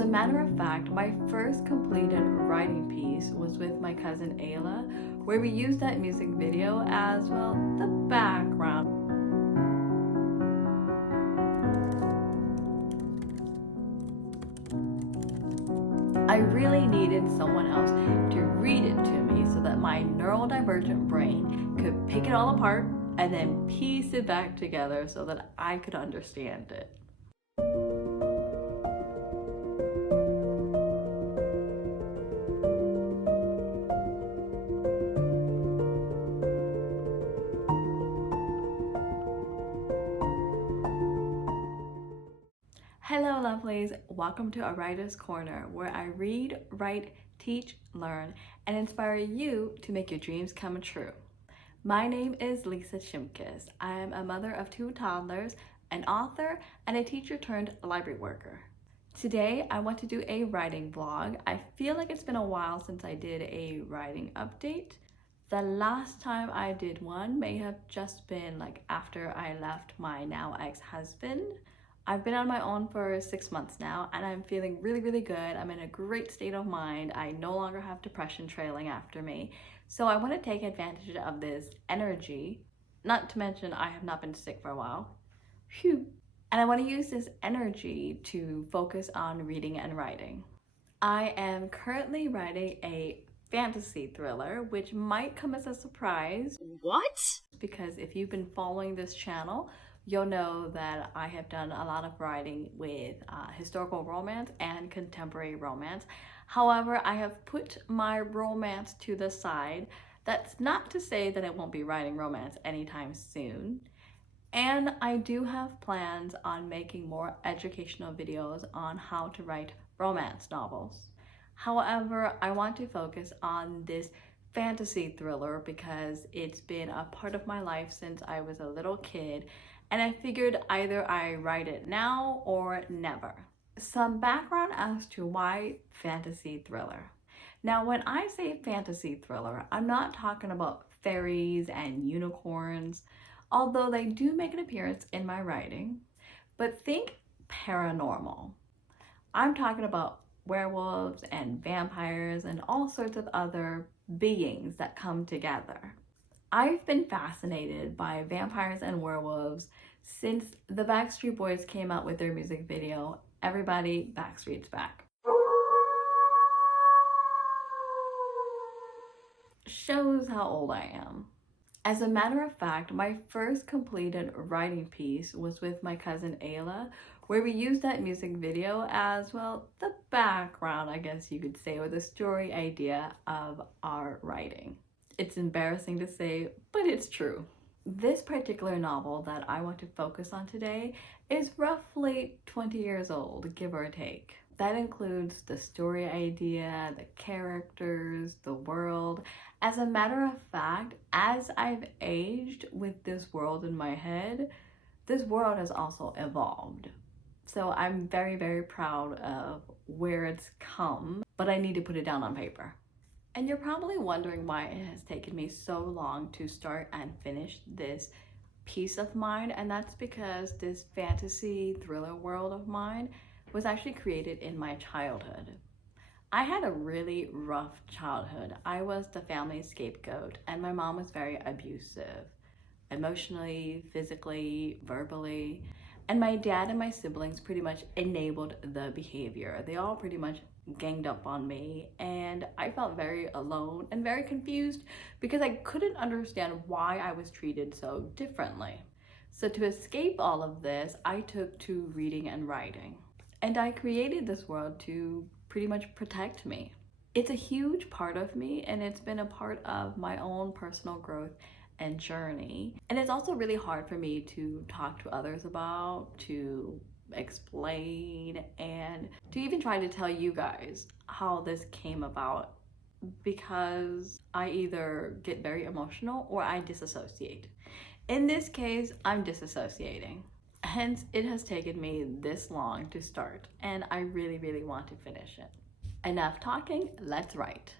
As a matter of fact, my first completed writing piece was with my cousin Ayla, where we used that music video as, well, the background. I really needed someone else to read it to me so that my neurodivergent brain could pick it all apart and then piece it back together so that I could understand it. Hello lovelies, welcome to A Writer's Corner, where I read, write, teach, learn, and inspire you to make your dreams come true. My name is Lisa Shimkus. I am a mother of 2 toddlers, an author, and a teacher turned library worker. Today I want to do a writing vlog. I feel like it's been a while since I did a writing update. The last time I did one may have just been like after I left my now ex-husband. I've been on my own for 6 months now and I'm feeling really good. I'm in a great state of mind. I no longer have depression trailing after me. So I want to take advantage of this energy, not to mention I have not been sick for a while. Phew. And I want to use this energy to focus on reading and writing. I am currently writing a fantasy thriller, which might come as a surprise. What? Because if you've been following this channel, you'll know that I have done a lot of writing with historical romance and contemporary romance. However, I have put my romance to the side. That's not to say that I won't be writing romance anytime soon. And I do have plans on making more educational videos on how to write romance novels. However, I want to focus on this fantasy thriller because it's been a part of my life since I was a little kid, and I figured either I write it now or never. Some background as to why fantasy thriller. Now, when I say fantasy thriller, I'm not talking about fairies and unicorns, although they do make an appearance in my writing, but think paranormal. I'm talking about werewolves and vampires and all sorts of other beings that come together. I've been fascinated by vampires and werewolves since the Backstreet Boys came out with their music video, Everybody Backstreet's Back. Shows how old I am. As a matter of fact, my first completed writing piece was with my cousin Ayla, where we used that music video as, well, the background, I guess you could say, or the story idea of our writing. It's embarrassing to say, but it's true. This particular novel that I want to focus on today is roughly 20 years old, give or take. That includes the story idea, the characters, the world. As a matter of fact, as I've aged with this world in my head, this world has also evolved. So I'm very proud of where it's come, but I need to put it down on paper. And you're probably wondering why it has taken me so long to start and finish this piece of mine, and that's because this fantasy thriller world of mine was actually created in my childhood. I had a really rough childhood. I was the family scapegoat, and my mom was very abusive, emotionally, physically, verbally. And my dad and my siblings pretty much enabled the behavior. They all pretty much ganged up on me, and I felt very alone and very confused because I couldn't understand why I was treated so differently. So to escape all of this, I took to reading and writing. And I created this world to pretty much protect me. It's a huge part of me, and it's been a part of my own personal growth and journey. And it's also really hard for me to talk to others about, to explain, and to even try to tell you guys how this came about, because I either get very emotional or I disassociate. In this case, I'm disassociating. Hence, it has taken me this long to start, and I really want to finish it. Enough talking, let's write.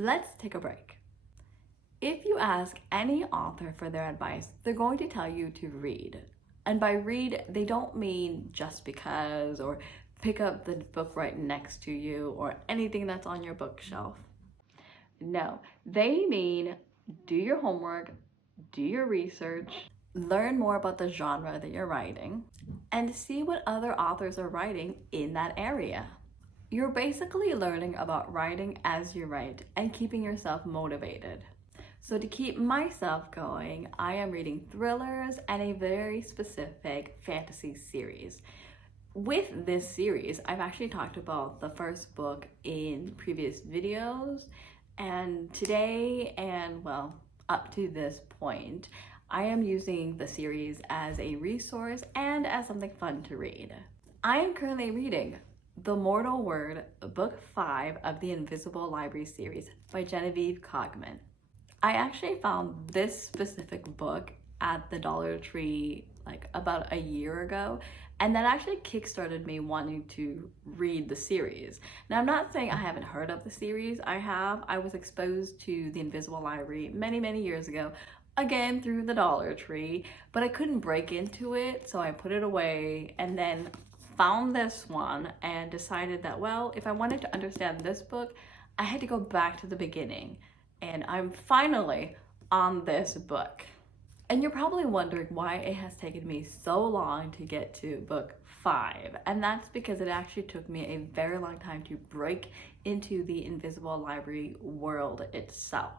let's take a break. If you ask any author for their advice, they're going to tell you to read. And by read, they don't mean just because or pick up the book right next to you or anything that's on your bookshelf. No, they mean do your homework, do your research, learn more about the genre that you're writing, and see what other authors are writing in that area. You're basically learning about writing as you write and keeping yourself motivated. So to keep myself going, I am reading thrillers and a very specific fantasy series. With this series, I've actually talked about the first book in previous videos, and today and well, up to this point, I am using the series as a resource and as something fun to read. I am currently reading The Mortal Word, Book 5 of the Invisible Library series by Genevieve Cogman. I actually found this specific book at the Dollar Tree like about a year ago, and that actually kickstarted me wanting to read the series. Now, I'm not saying I haven't heard of the series. I have. I was exposed to the Invisible Library many years ago, again through the Dollar Tree, but I couldn't break into it, so I put it away and then found this one and decided that, well, if I wanted to understand this book, I had to go back to the beginning. And I'm finally on this book. And you're probably wondering why it has taken me so long to get to book 5. And that's because it actually took me a very long time to break into the Invisible Library world itself.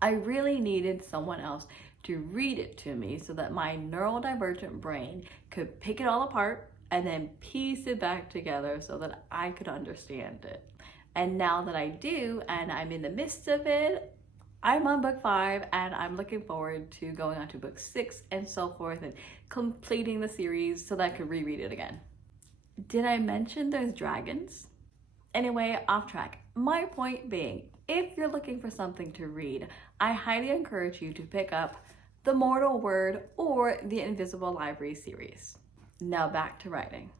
I really needed someone else to read it to me so that my neurodivergent brain could pick it all apart and then piece it back together so that I could understand it. And now that I do, and I'm in the midst of it, I'm on book 5 and I'm looking forward to going on to book 6 and so forth and completing the series so that I could reread it again. Did I mention there's dragons? Anyway, off track. My point being, if you're looking for something to read, I highly encourage you to pick up The Mortal Word or the Invisible Library series. Now back to writing.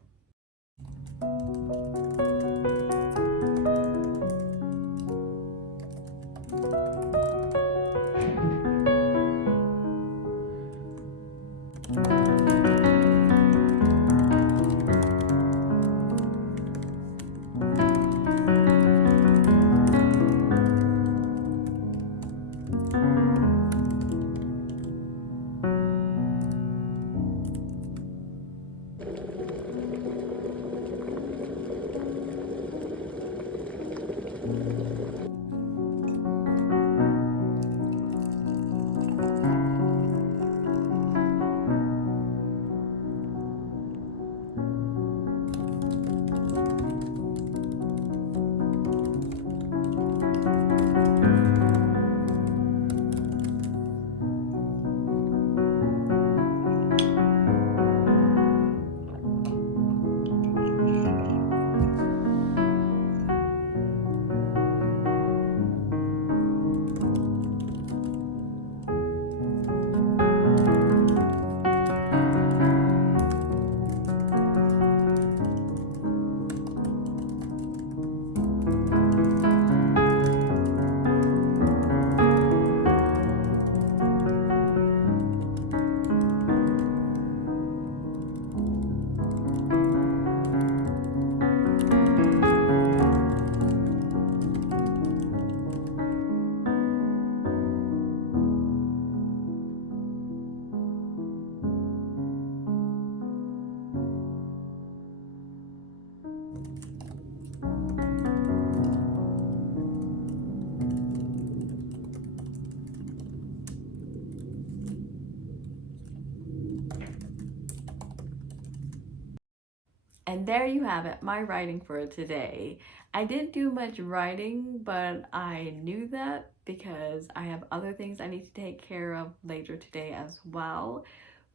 And there you have it, my writing for today. I didn't do much writing, but I knew that because I have other things I need to take care of later today as well.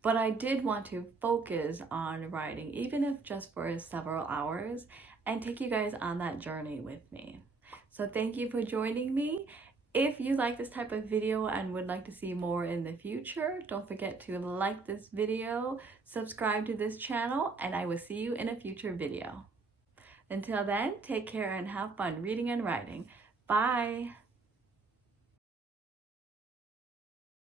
But I did want to focus on writing, even if just for several hours, and take you guys on that journey with me. So thank you for joining me. If you like this type of video and would like to see more in the future, don't forget to like this video, subscribe to this channel, and I will see you in a future video. Until then, take care and have fun reading and writing. Bye!